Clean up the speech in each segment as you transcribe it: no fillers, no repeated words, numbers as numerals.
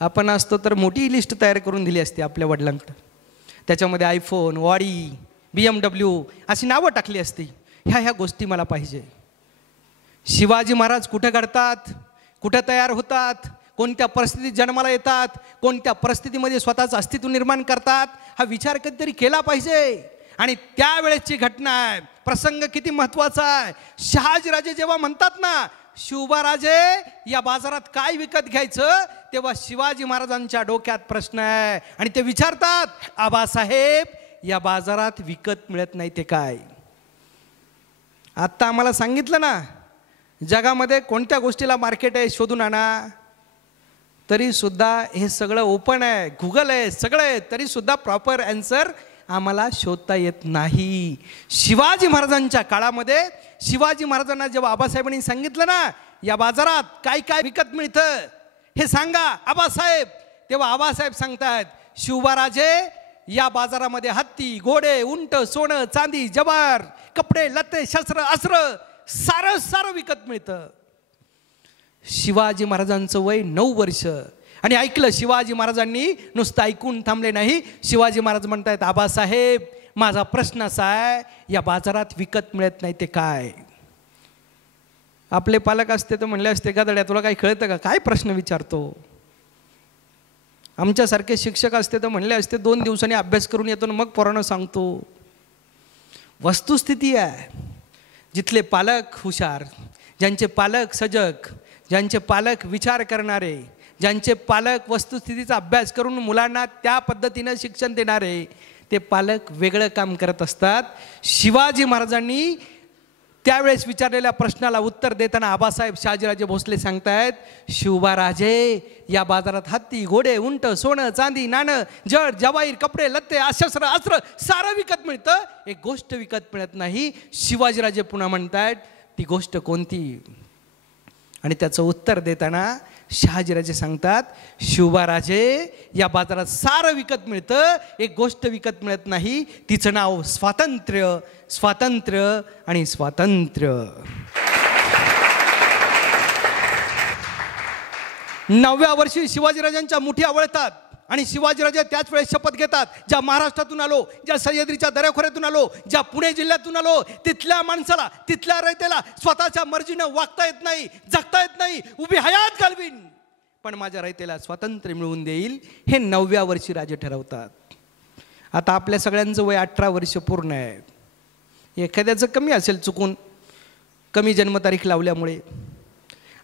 आपण असतो तर मोठी लिस्ट तयार करून दिली असते आपल्या वडिलांकडे. त्याच्यामध्ये आयफोन, ऑडी, BMW अशी नावं टाकली असती. ह्या गोष्टी मला पाहिजे. शिवाजी महाराज कुठं घडतात, कुठं तयार होतात, कोणत्या परिस्थितीत जन्माला येतात, कोणत्या परिस्थितीमध्ये स्वतःचं अस्तित्व निर्माण करतात, हा विचार कधीतरी केला पाहिजे. आणि त्यावेळेसची घटना आहे, प्रसंग किती महत्त्वाचा आहे. शहाजीराजे जेव्हा म्हणतात ना, शिवबाराजे या बाजारात काय विकत घ्यायचं, तेव्हा शिवाजी महाराजांच्या डोक्यात प्रश्न आहे आणि ते विचारतात, आबासाहेब या बाजारात विकत मिळत नाही ते काय. आत्ता आम्हाला सांगितलं ना, जगामध्ये कोणत्या गोष्टीला मार्केट आहे शोधून आणा, तरीसुद्धा हे सगळं ओपन आहे, गुगल आहे, सगळं आहे, तरीसुद्धा प्रॉपर ॲन्सर आम्हाला शोधता येत नाही. शिवाजी महाराजांच्या काळामध्ये शिवाजी महाराजांना जेव्हा आबासाहेबांनी सांगितलं ना, या बाजारात काय काय विकत मिळतं हे सांगा आबासाहेब, तेव्हा आबासाहेब सांगतायत, शिवबाराजे या बाजारामध्ये हत्ती, घोडे, उंट, सोनं, चांदी, जवार, कपडे, लत्ते, शस्त्र, अस्त्र सारं सारं विकत मिळतं. शिवाजी महाराजांचं वय 9 वर्ष. आणि ऐकलं, शिवाजी महाराजांनी नुसतं ऐकून थांबले नाही. शिवाजी महाराज म्हणतायत, आबासाहेब माझा प्रश्न असा आहे, या बाजारात विकत मिळत नाही ते काय. आपले पालक असते तर म्हणले असते, गधड्या तुला काही कळतं का, काय प्रश्न विचारतो. आमच्यासारखे शिक्षक असते तर म्हणले असते, 2 दिवसांनी अभ्यास करून येतो मग पोरांना सांगतो. वस्तुस्थिती आहे, जिथले पालक हुशार, ज्यांचे पालक सजग, ज्यांचे पालक विचार करणारे, ज्यांचे पालक वस्तुस्थितीचा अभ्यास करून मुलांना त्या पद्धतीनं शिक्षण देणारे, ते पालक वेगळं काम करत असतात. शिवाजी महाराजांनी त्यावेळेस विचारलेल्या प्रश्नाला उत्तर देताना आबासाहेब शहाजीराजे भोसले सांगतायत, शिवबाराजे या बाजारात हत्ती, घोडे, उंट, सोनं, चांदी, नाणं, जड, जवाहीर, कपडे, लत्ते, शस्त्र, अस्त्र सारं विकत मिळतं, एक गोष्ट विकत मिळत नाही. शिवाजीराजे पुन्हा म्हणतायत, ती गोष्ट कोणती. आणि त्याचं उत्तर देताना शहाजीराजे सांगतात, शिवबाराजे या बाजारात सारं विकत मिळतं, एक गोष्ट विकत मिळत नाही, तिचं नाव स्वातंत्र्य, स्वातंत्र्य आणि स्वातंत्र्य. 9व्या वर्षी शिवाजीराजांच्या मुठी आवळतात आणि शिवाजीराजे त्याच वेळेस शपथ घेतात, ज्या महाराष्ट्रातून आलो, ज्या सह्याद्रीच्या दऱ्याखोऱ्यातून आलो, ज्या पुणे जिल्ह्यातून आलो, तिथल्या माणसाला, तिथल्या रयतेला स्वतःच्या मर्जीनं वागता येत नाही, जगता येत नाही, उभी हयात घालवीन, पण माझ्या रयतेला स्वातंत्र्य मिळवून देईल, हे 9व्या वर्षी राजे ठरवतात. आता आपल्या सगळ्यांचं वय 18 वर्ष पूर्ण आहे. एखाद्याचं कमी असेल, चुकून कमी जन्मतारीख लावल्यामुळे.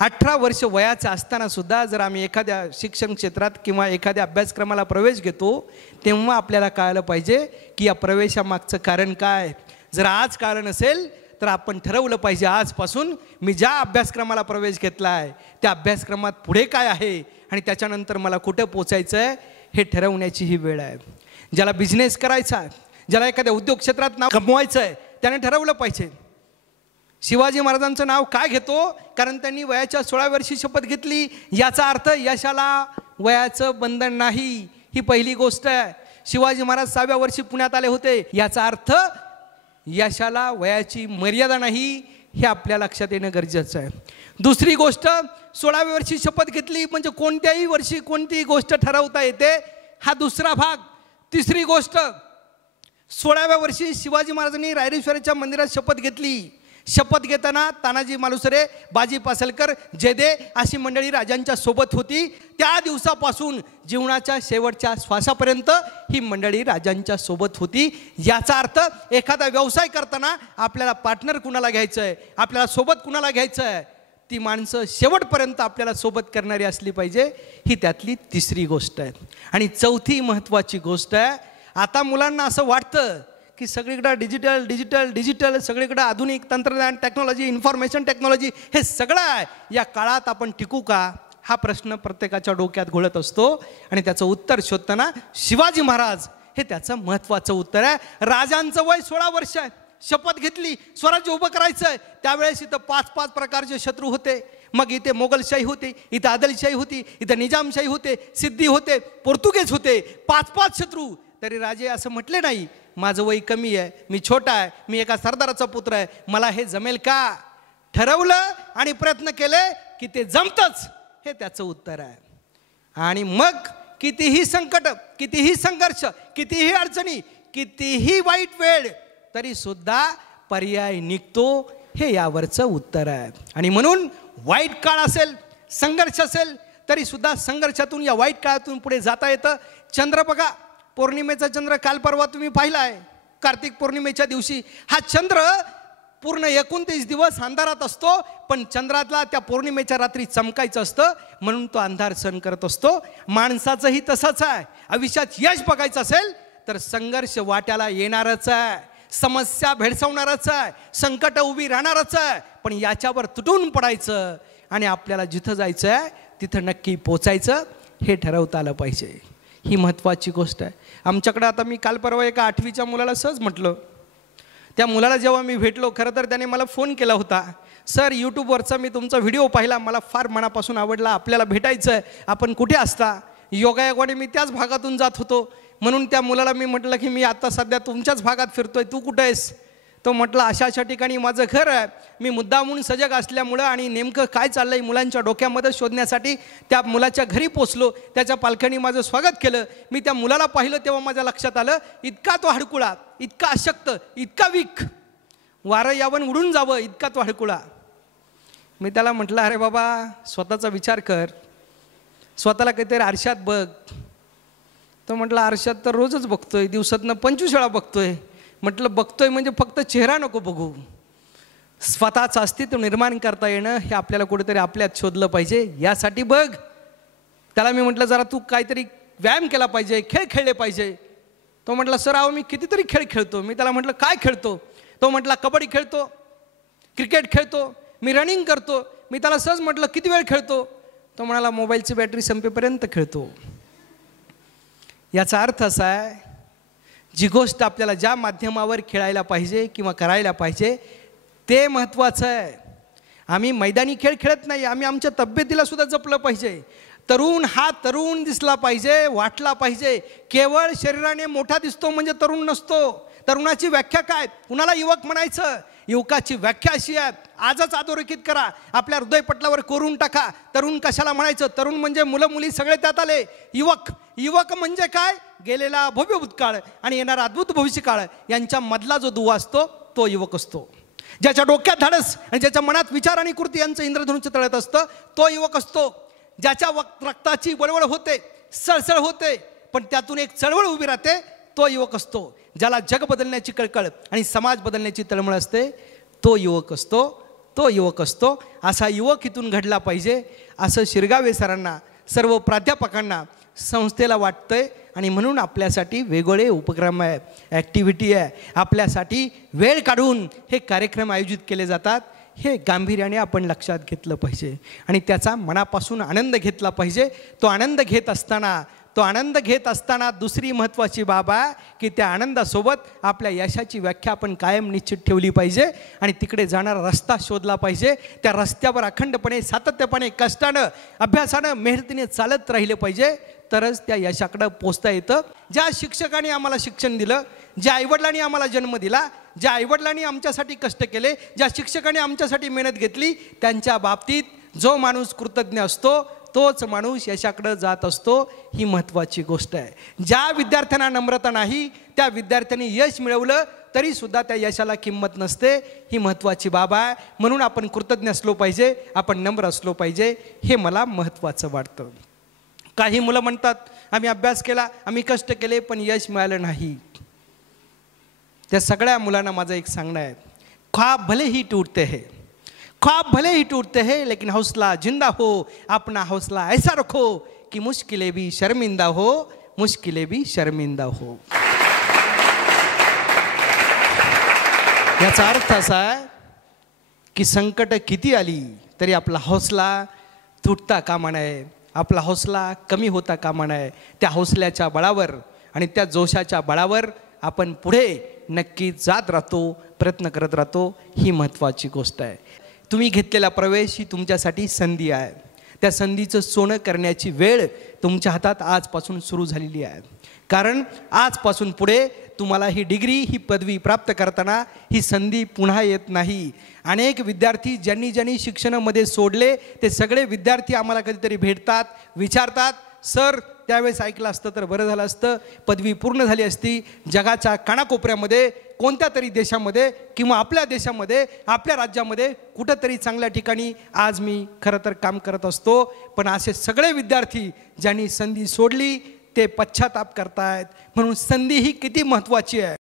18 वर्ष वयाचं असताना सुद्धा जर आम्ही एखाद्या शिक्षण क्षेत्रात किंवा एखाद्या अभ्यासक्रमाला प्रवेश घेतो, तेव्हा आपल्याला कळायला पाहिजे की या प्रवेशामागचं कारण काय. जर आज कळलं नसेल तर आपण ठरवलं पाहिजे, आजपासून मी ज्या अभ्यासक्रमाला प्रवेश घेतला आहे त्या अभ्यासक्रमात पुढे काय आहे आणि त्याच्यानंतर मला कुठं पोचायचं आहे हे ठरवण्याची ही वेळ आहे. ज्याला बिझनेस करायचा आहे, ज्याला एखाद्या उद्योग क्षेत्रात नाव कमवायचं आहे, त्याने ठरवलं पाहिजे. शिवाजी महाराजांचं नाव काय घेतो, कारण त्यांनी वयाच्या 16व्या वर्षी शपथ घेतली. याचा अर्थ यशाला वयाचं बंधन नाही, ही पहिली गोष्ट आहे. शिवाजी महाराज 6व्या वर्षी पुण्यात आले होते, याचा अर्थ यशाला वयाची मर्यादा नाही, हे आपल्या लक्षात येणं गरजेचं आहे. दुसरी गोष्ट, 16व्या वर्षी शपथ घेतली म्हणजे कोणत्याही वर्षी कोणतीही गोष्ट ठरवता येते, हा दुसरा भाग. तिसरी गोष्ट, 16व्या वर्षी शिवाजी महाराजांनी रायरेश्वराच्या मंदिरात शपथ घेतली. शपथ घेताना तानाजी मालुसरे, बाजी पासलकर, जयदे अशी मंडळी राजांच्या सोबत होती. त्या दिवसापासून जीवनाच्या शेवटच्या श्वासापर्यंत ही मंडळी राजांच्या सोबत होती. याचा अर्थ एखादा व्यवसाय करताना आपल्याला पार्टनर कुणाला घ्यायचं आहे, आपल्याला सोबत कुणाला घ्यायचं आहे, ती माणसं शेवटपर्यंत आपल्याला सोबत करणारी असली पाहिजे, ही त्यातली तिसरी गोष्ट आहे. आणि चौथी महत्त्वाची गोष्ट आहे, आता मुलांना असं वाटतं की सगळीकडं डिजिटल डिजिटल डिजिटल, सगळीकडं आधुनिक तंत्रज्ञान, टेक्नॉलॉजी, इन्फॉर्मेशन टेक्नॉलॉजी, हे सगळं आहे. या काळात आपण टिकू का, हा प्रश्न प्रत्येकाच्या डोक्यात घोळत असतो. आणि त्याचं उत्तर शोधताना शिवाजी महाराज हे त्याचं महत्त्वाचं उत्तर आहे. राजांचं वय 16 वर्ष आहे, शपथ घेतली, स्वराज्य उभं करायचं आहे. त्यावेळेस इथं 5-5 प्रकारचे शत्रू होते. मग इथे मोगलशाही होती, इथं आदिलशाही होती, इथं निजामशाही होते, सिद्धी होते, पोर्तुगीज होते, 5-5 शत्रू. तरी राजे असं म्हटले नाही, माझं वय कमी आहे, मी छोटा आहे, मी एका सरदाराचा पुत्र आहे, मला हे जमेल का. ठरवलं आणि प्रयत्न केले की ते जमतंच, हे त्याचं उत्तर आहे. आणि मग कितीही संकट, कितीही संघर्ष, कितीही अडचणी, कितीही वाईट वेळ तरी सुद्धा पर्याय निघतो, हे यावरचं उत्तर आहे. आणि म्हणून वाईट काळ असेल, संघर्ष असेल तरी सुद्धा संघर्षातून, या वाईट काळातून पुढे जाता येतं. चंद्र बघा, पौर्णिमेचा चंद्र काल परवा तुम्ही पाहिला आहे. कार्तिक पौर्णिमेच्या दिवशी हा चंद्र पूर्ण 29 दिवस अंधारात असतो, पण चंद्रातला त्या पौर्णिमेच्या रात्री चमकायचं असतं, म्हणून तो अंधार सहन करत असतो. माणसाचंही तसंच आहे. आयुष्यात यश बघायचं असेल तर संघर्ष वाट्याला येणारच आहे, समस्या भेडसावणारच आहे, संकट उभी राहणारच आहे. पण याच्यावर तुटून पडायचं आणि आपल्याला जिथं जायचं आहे तिथं नक्की पोचायचं, हे ठरवता आलं पाहिजे. ही महत्त्वाची गोष्ट आहे. आमच्याकडं आता मी काल परवा एका 8वीच्या मुलाला सहज म्हटलं, त्या मुलाला जेव्हा मी भेटलो, खरं तर त्याने मला फोन केला होता, सर यूट्यूबवरचा मी तुमचा व्हिडिओ पाहिला, मला फार मनापासून आवडला, आपल्याला भेटायचं आहे, आपण कुठे असता? योगायोगाने मी त्याच भागातून जात होतो, म्हणून त्या मुलाला मी म्हटलं की मी आता सध्या तुमच्याच भागात फिरतोय, तू कुठं आहेस? तो म्हटलं अशा अशा ठिकाणी माझं घर आहे. मी मुद्दामून सजग असल्यामुळं आणि नेमकं काय चाललंय मुलांच्या डोक्यामध्ये शोधण्यासाठी त्या मुलाच्या घरी पोचलो. त्याच्या पालकांनी माझं स्वागत केलं. मी त्या मुलाला पाहिलं तेव्हा माझ्या लक्षात आलं, इतका तो हडकुळा, इतका अशक्त, इतका वीक, वारं यावं उडून जावं इतका तो हडकुळा. मी त्याला म्हटलं, अरे बाबा स्वतःचा विचार कर, स्वतःला काहीतरी आरशात बघ. तो म्हटलं आरशात तर रोजच बघतोय, दिवसातनं 25 वेळा बघतोय. म्हटलं बघतोय म्हणजे फक्त चेहरा नको बघू, स्वतःचं अस्तित्व निर्माण करता येणं हे आपल्याला कुठेतरी आपल्यात शोधलं पाहिजे, यासाठी बघ. त्याला मी म्हटलं जरा तू काहीतरी व्यायाम केला पाहिजे, खेळ खेळले पाहिजे. तो म्हटला सर अहो मी कितीतरी खेळ खेळतो. मी त्याला म्हटलं काय खेळतो? तो म्हटला कबड्डी खेळतो, क्रिकेट खेळतो, मी रनिंग करतो. मी त्याला सहज म्हटलं किती वेळ खेळतो? तो म्हणाला मोबाईलची बॅटरी संपेपर्यंत खेळतो. याचा अर्थ असा आहे, जी गोष्ट आपल्याला ज्या माध्यमावर खेळायला पाहिजे किंवा करायला पाहिजे ते महत्त्वाचं आहे. आम्ही मैदानी खेळ खेळत नाही, आम्ही आमच्या तब्येतीला सुद्धा जपलं पाहिजे. तरुण हा तरुण दिसला पाहिजे, वाटला पाहिजे. केवळ शरीराने मोठा दिसतो म्हणजे तरुण नसतो. तरुणाची व्याख्या काय? कुणाला युवक म्हणायचं? युवकाची व्याख्या अशी आहे, आजच अधोरेखित करा, आपल्या हृदयपटलावर कोरून टाका. तरुण कशाला म्हणायचं? तरुण म्हणजे मुलं मुली सगळे त्यात आले. युवक, युवक म्हणजे काय? गेलेला भव्य भूतकाळ आणि येणारा अद्भुत भविष्यकाळ यांच्या मधला जो दुवा असतो तो युवक असतो. ज्याच्या डोक्यात धाडस आणि ज्याच्या मनात विचार आणि कृती यांचं इंद्रधनुष्य तळत असतं तो युवक असतो. ज्याच्या रक्ताची वळवळ होते, सळसळ होते, पण त्यातून एक चळवळ उभी राहते, तो युवक असतो. ज्याला जग बदलण्याची कळकळ आणि समाज बदलण्याची तळमळ असते तो युवक असतो, तो युवक असतो. असा युवक इथून घडला पाहिजे असं शिरगावे सरांना, सर्व प्राध्यापकांना, संस्थेला वाटतंय. आणि म्हणून आपल्यासाठी वेगवेगळे उपक्रम आहे, ॲक्टिव्हिटी आहे, आपल्यासाठी वेळ काढून हे कार्यक्रम आयोजित केले जातात. हे गांभीर्याने आपण लक्षात घेतलं पाहिजे आणि त्याचा मनापासून आनंद घेतला पाहिजे. तो आनंद घेत असताना दुसरी महत्त्वाची बाब आहे की त्या आनंदासोबत आपल्या यशाची व्याख्या आपण कायम निश्चित ठेवली पाहिजे आणि तिकडे जाणारा रस्ता शोधला पाहिजे. त्या रस्त्यावर अखंडपणे, सातत्यपणे, कष्टानं, अभ्यासानं, मेहनतीने चालत राहिले पाहिजे, तरच त्या यशाकडं पोचता येतं. ज्या शिक्षकांनी आम्हाला शिक्षण दिलं, ज्या आईवडिलांनी आम्हाला जन्म दिला, ज्या आईवडिलांनी आमच्यासाठी कष्ट केले, ज्या शिक्षकांनी आमच्यासाठी मेहनत घेतली, त्यांच्या बाबतीत जो माणूस कृतज्ञ असतो तोच माणूस यशाकडं जात असतो. ही महत्त्वाची गोष्ट आहे. ज्या विद्यार्थ्यांना नम्रता नाही त्या विद्यार्थ्यांनी यश मिळवलं तरीसुद्धा त्या यशाला किंमत नसते. ही महत्त्वाची बाब आहे. म्हणून आपण कृतज्ञ असलो पाहिजे, आपण नम्र असलो पाहिजे, हे मला महत्त्वाचं वाटतं. काही मुलं म्हणतात आम्ही अभ्यास केला, आम्ही कष्ट केले, पण यश मिळालं नाही. त्या सगळ्या मुलांना माझं एक सांगणं आहे, ख्वाब भले ही टूटते हैं, ख्वाब भले ही टूटते हैं, लेकिन हौसला जिंदा हो, अपना हौसला ऐसा रखो कि मुश्किलें भी शर्मिंदा हो, मुश्किलें भी शर्मिंदा हो. याचा अर्थ असा आहे की संकट किती आली तरी आपला हौसला तुटता कामा नये, आपला हौसला कमी होता कामा नये. त्या हौसल्याच्या बळावर आणि त्या जोशाच्या बळावर आपण पुढे नक्की जात राहतो, प्रयत्न करत राहतो. ही महत्त्वाची गोष्ट आहे. तुम्ही घेतलेला प्रवेश ही तुमच्यासाठी संधी आहे. त्या संधीचं सोनं करण्याची वेळ तुमच्या हातात आजपासून सुरू झालेली आहे. कारण आजपासून पुढे तुम्हाला ही डिग्री, ही पदवी प्राप्त करताना ही संधी पुन्हा येत नाही. अनेक विद्यार्थी ज्यांनी शिक्षणामध्ये सोडले ते सगळे विद्यार्थी आम्हाला कधीतरी भेटतात, विचारतात, सर त्यावेळेस ऐकलं असतं तर बरं झालं असतं, पदवी पूर्ण झाली असती, जगाच्या कानाकोपऱ्यामध्ये कोणत्या तरी देशामध्ये किंवा आपल्या देशामध्ये आपल्या राज्यामध्ये कुठंतरी चांगल्या ठिकाणी आज मी खरं तर काम करत असतो. पण असे सगळे विद्यार्थी ज्यांनी संधी सोडली ते पश्चाताप करतायत. म्हणून संधी ही किती महत्त्वाची आहे.